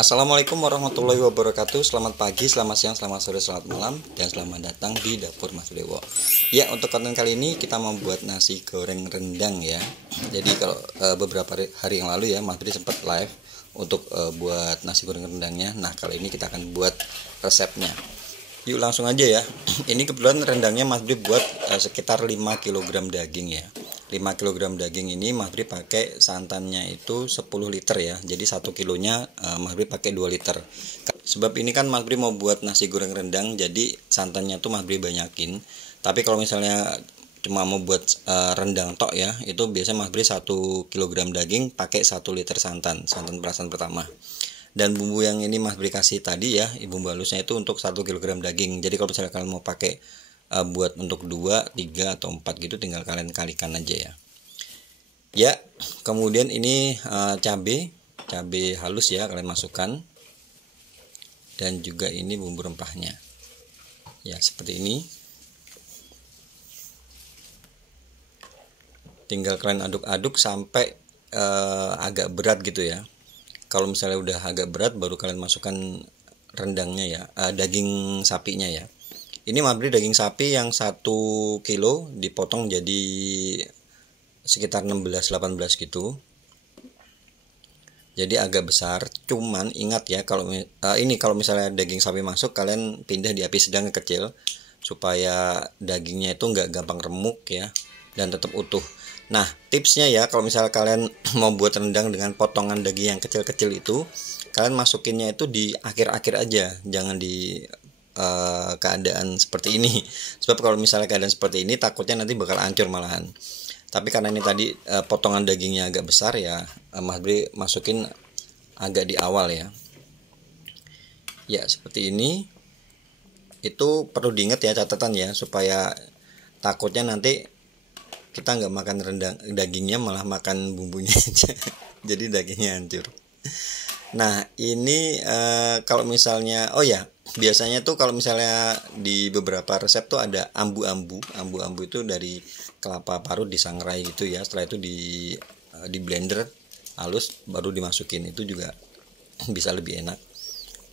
Assalamualaikum warahmatullahi wabarakatuh. Selamat pagi, selamat siang, selamat sore, selamat malam, dan selamat datang di Dapur Mas Dewo. Ya, untuk konten kali ini kita membuat nasi goreng rendang ya. Jadi kalau beberapa hari yang lalu ya Mas Bri sempat live untuk buat nasi goreng rendangnya. Nah, kali ini kita akan buat resepnya. Yuk langsung aja ya. Ini kebetulan rendangnya Mas Bri buat sekitar 5 kg daging ya. 5 kg daging ini Mas Bri pakai santannya itu 10 liter ya. Jadi 1 kilonya Mas Bri pakai 2 liter. Sebab ini kan Mas Bri mau buat nasi goreng rendang, jadi santannya tuh Mas Bri banyakin. Tapi kalau misalnya cuma mau buat rendang tok ya, itu biasanya Mas Bri 1 kg daging pakai 1 liter santan perasan pertama. Dan bumbu yang ini Mas Bri kasih tadi ya, bumbu halusnya itu untuk 1 kg daging. Jadi kalau misalnya kalian mau pakai buat untuk 2, 3 atau 4 gitu, tinggal kalian kalikan aja ya. Ya, kemudian ini cabai halus ya kalian masukkan. Dan juga ini bumbu rempahnya. Ya, seperti ini. Tinggal kalian aduk-aduk sampai agak berat gitu ya. Kalau misalnya udah agak berat baru kalian masukkan rendangnya ya, daging sapinya ya. Ini Mas Bri daging sapi yang 1 kilo dipotong jadi sekitar 16-18 gitu. Jadi agak besar. Cuman ingat ya, kalau misalnya daging sapi masuk, kalian pindah di api sedang ke kecil supaya dagingnya itu nggak gampang remuk ya, dan tetap utuh. Nah, tipsnya ya, kalau misalnya kalian mau buat rendang dengan potongan daging yang kecil-kecil itu, kalian masukinnya itu di akhir-akhir aja, jangan di keadaan seperti ini. Sebab kalau misalnya keadaan seperti ini takutnya nanti bakal hancur malahan. Tapi karena ini tadi potongan dagingnya agak besar ya, Mas Bri masukin agak di awal ya. Ya, seperti ini. Itu perlu diingat ya, catatan ya, supaya takutnya nanti kita nggak makan rendang dagingnya, malah makan bumbunya aja. Jadi dagingnya hancur. Nah, ini kalau misalnya biasanya tuh kalau misalnya di beberapa resep tuh ada ambu-ambu itu dari kelapa parut disangrai gitu ya. Setelah itu di blender halus baru dimasukin, itu juga bisa lebih enak.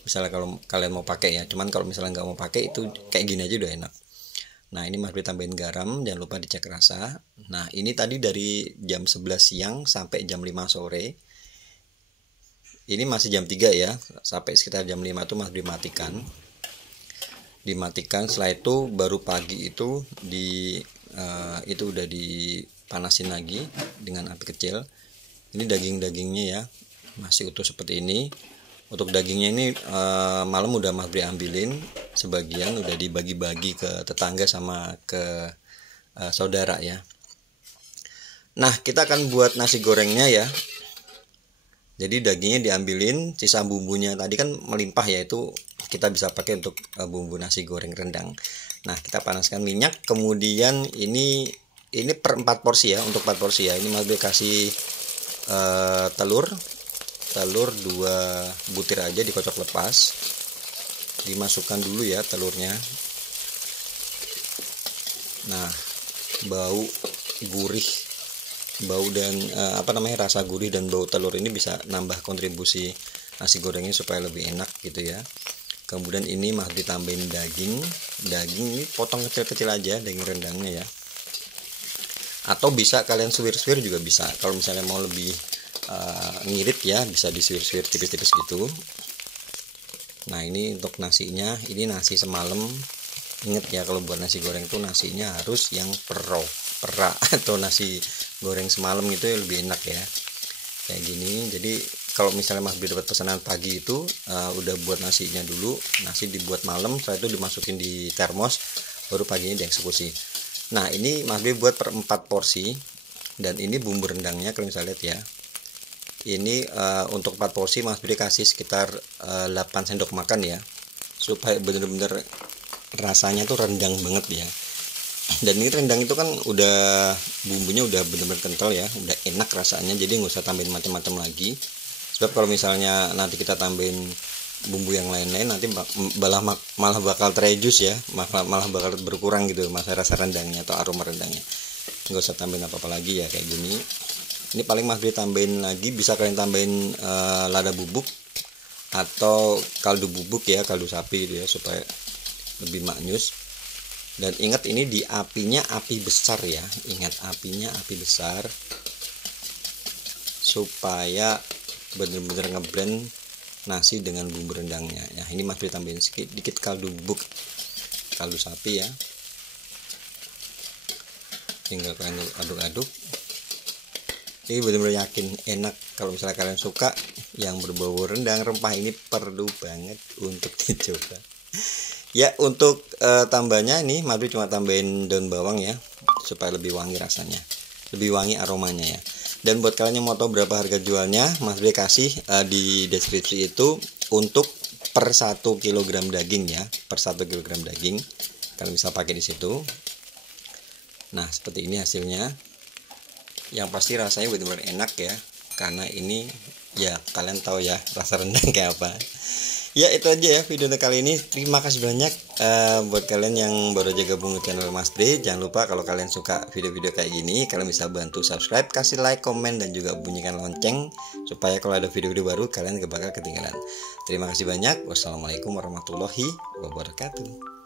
Misalnya kalau kalian mau pakai ya, cuman kalau misalnya nggak mau pakai, itu kayak gini aja udah enak. Nah, ini Mas Bri tambahin garam, jangan lupa dicek rasa. Nah, ini tadi dari jam 11 siang sampai jam 5 sore. Ini masih jam 3 ya, sampai sekitar jam 5 tuh Mas Bri dimatikan. Setelah itu baru pagi itu itu udah dipanasin lagi dengan api kecil. Ini dagingnya ya, masih utuh seperti ini. Untuk dagingnya ini malam udah Mas Bri ambilin, sebagian udah dibagi-bagi ke tetangga sama ke saudara ya. Nah, kita akan buat nasi gorengnya ya. Jadi dagingnya diambilin, sisa bumbunya tadi kan melimpah ya, itu kita bisa pakai untuk bumbu nasi goreng rendang. Nah, kita panaskan minyak, kemudian ini per 4 porsi ya, untuk 4 porsi ya. Ini Mas Bri kasih telur 2 butir aja, dikocok lepas. Dimasukkan dulu ya telurnya. Nah, bau dan rasa gurih dan bau telur ini bisa nambah kontribusi nasi gorengnya supaya lebih enak gitu ya. Kemudian ini Mas ditambahin daging ini potong kecil-kecil aja, daging rendangnya ya. Atau bisa kalian suwir-suwir juga bisa. Kalau misalnya mau lebih ngirit ya, bisa disuwir-suwir tipis-tipis gitu. Nah, ini untuk nasinya, ini nasi semalam. Ingat ya, kalau buat nasi goreng tuh nasinya harus yang pera atau nasi goreng semalam itu lebih enak ya, kayak gini. Jadi kalau misalnya Mas Bri dapat pesanan pagi itu udah buat nasinya dulu, nasi dibuat malam, setelah itu dimasukin di termos, baru paginya dieksekusi. Nah, ini Mas Bri buat per 4 porsi, dan ini bumbu rendangnya kalau misalnya lihat ya. Ini untuk 4 porsi Mas Bri kasih sekitar 8 sendok makan ya, supaya bener-bener rasanya tuh rendang banget ya. Dan ini rendang itu kan udah bumbunya udah bener-bener kental ya, udah enak rasanya, jadi nggak usah tambahin macam-macam lagi. Sebab kalau misalnya nanti kita tambahin bumbu yang lain-lain, nanti malah bakal terejus ya, malah bakal berkurang gitu masa rasa rendangnya atau aroma rendangnya. Nggak usah tambahin apa-apa lagi ya, kayak gini. Ini paling Mas Bri tambahin lagi, bisa kalian tambahin lada bubuk atau kaldu bubuk ya, kaldu sapi gitu ya, supaya lebih maknyus. Dan ingat ini di apinya api besar ya, ingat apinya api besar supaya bener-bener ngeblend nasi dengan bumbu rendangnya ya. Ini Mas Bri tambahin sedikit kaldu bubuk, kaldu sapi ya, tinggal kalian aduk-aduk. Ini benar-benar yakin enak. Kalau misalnya kalian suka yang berbau rendang rempah, ini perlu banget untuk dicoba ya. Untuk tambahnya ini Mas Bri cuma tambahin daun bawang ya, supaya lebih wangi rasanya, lebih wangi aromanya ya. Dan buat kalian yang mau tahu berapa harga jualnya, Mas Bri kasih di deskripsi itu untuk per 1 kg daging ya, per 1 kg daging kalian bisa pakai di situ. Nah seperti ini hasilnya. Yang pasti rasanya benar-benar enak ya, karena ini ya kalian tahu ya rasa rendang kayak apa. Ya itu aja ya video kali ini. Terima kasih banyak buat kalian yang baru aja gabung ke channel Mas Bri. Jangan lupa kalau kalian suka video-video kayak gini, kalian bisa bantu subscribe, kasih like, komen, dan juga bunyikan lonceng supaya kalau ada video-video baru kalian gak bakal ketinggalan. Terima kasih banyak. Wassalamualaikum warahmatullahi wabarakatuh.